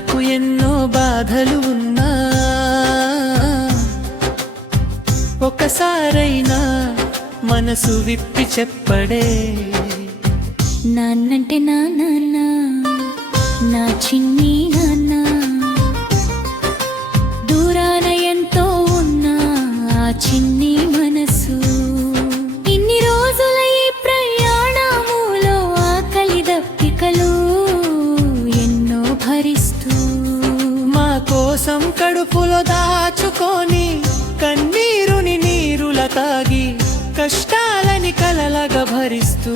మనకు ఎన్నో బాధలు ఉన్నా ఒకసారైనా మనసు విప్పి చెప్పడే. నాన్నంటే నా నాన్న, నా చిన్ని నాన్న, దూరాన ఎంతో ఉన్నా ఆ చిన్ని మనసు. ఇన్ని రోజుల ఈ ప్రయాణములో ఆకలి దప్పికలు ఎన్నో భరిస్తూ మా కోసం కడుపులో దాచుకొని కన్నీరుని నీరుల తాగి కష్టాలని కలలగా భరిస్తూ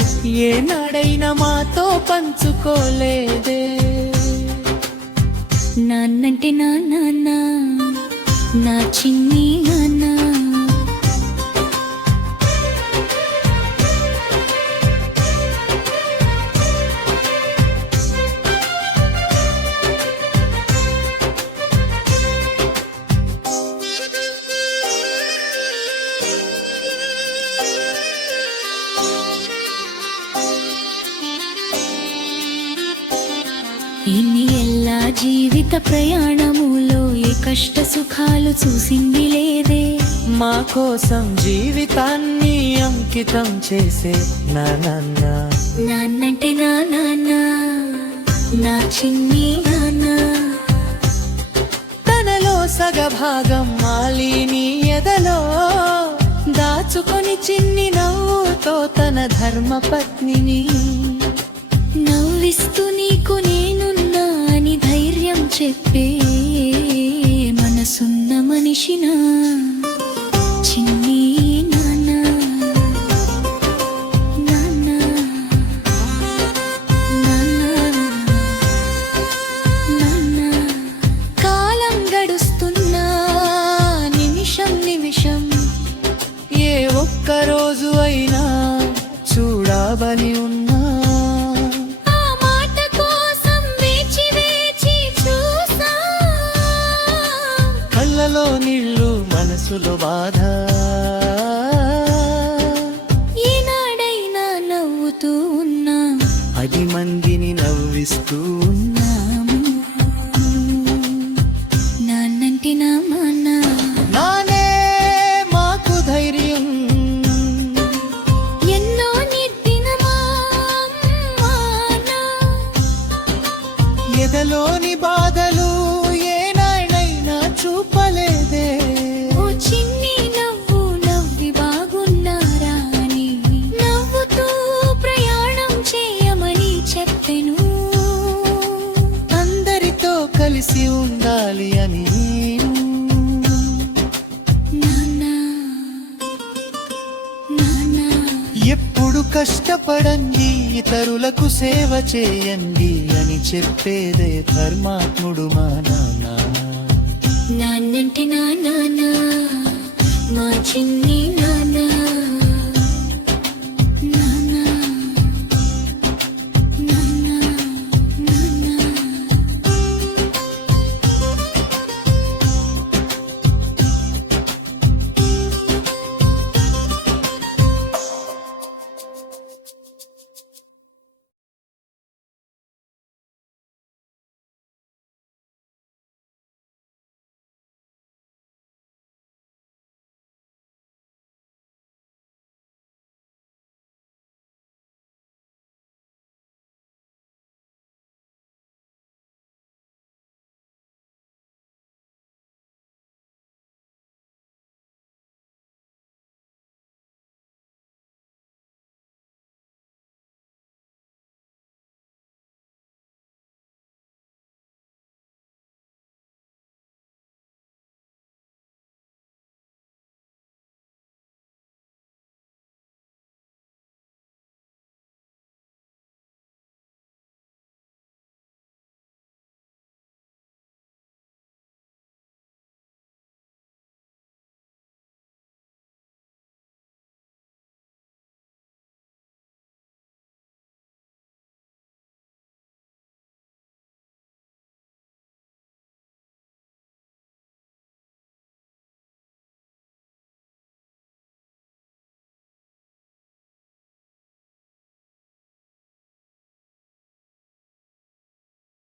ఏనాడైనా మాతో పంచుకోలేదే. నాన్నంటే నా నాన్న, నా చిన్ని నాన్న. ఇన్ని ఎల్లా జీవిత ప్రయాణములో ఏ కష్ట సుఖాలు చూసింది లేదే. మా కోసం జీవితాన్ని అంకితం చేసే నా నాన్న. నాన్నంటే నా నాన్న, నా చిన్ని నాన్న. తనలో సగభాగం మాలిని ఎదలో దాచుకొని చిన్ని నవ్వుతో తన ధర్మపత్నిని నవ్విస్తూ నీకు నేనున్నా అని ధైర్యం చెప్పే మనసున్న మనిషినా చిన్ని నాన్న. నాన్న, నాన్న, నాన్న. కాలం గడుస్తున్నా నిమిషం నిమిషం ఏ ఒక్కరోజు అయినా చూడబని ఉన్నా కళ్ళలో నీళ్ళు మనసులో బాధ ఏనాడైనా నవ్వుతూ ఉన్నా 10 మందిని నవ్విస్తూ ఉన్నాము. నాన్నంటే నా నాన్న, నానే మాకు ధైర్యం ఎన్నో నెత్తిన మా అమ్మాన. ఎదలోని బాధలు ఏనాడైనా చూపలేదే. ఓ చిన్ని నవ్వు నవ్వి బాగున్నారా అని నవ్వుతూ ప్రయాణం చేయమని చెప్పెను. అందరితో కలిసి ఉండాలి అని నాన్న, నాన్న. ఎప్పుడు కష్టపడండి ఇతరులకు సేవ చేయండి అని చెప్పేదే ధర్మాత్ముడు మా నాన్న. నాన్నంటే నా నాన్న, మా చిన్ని నాన్న.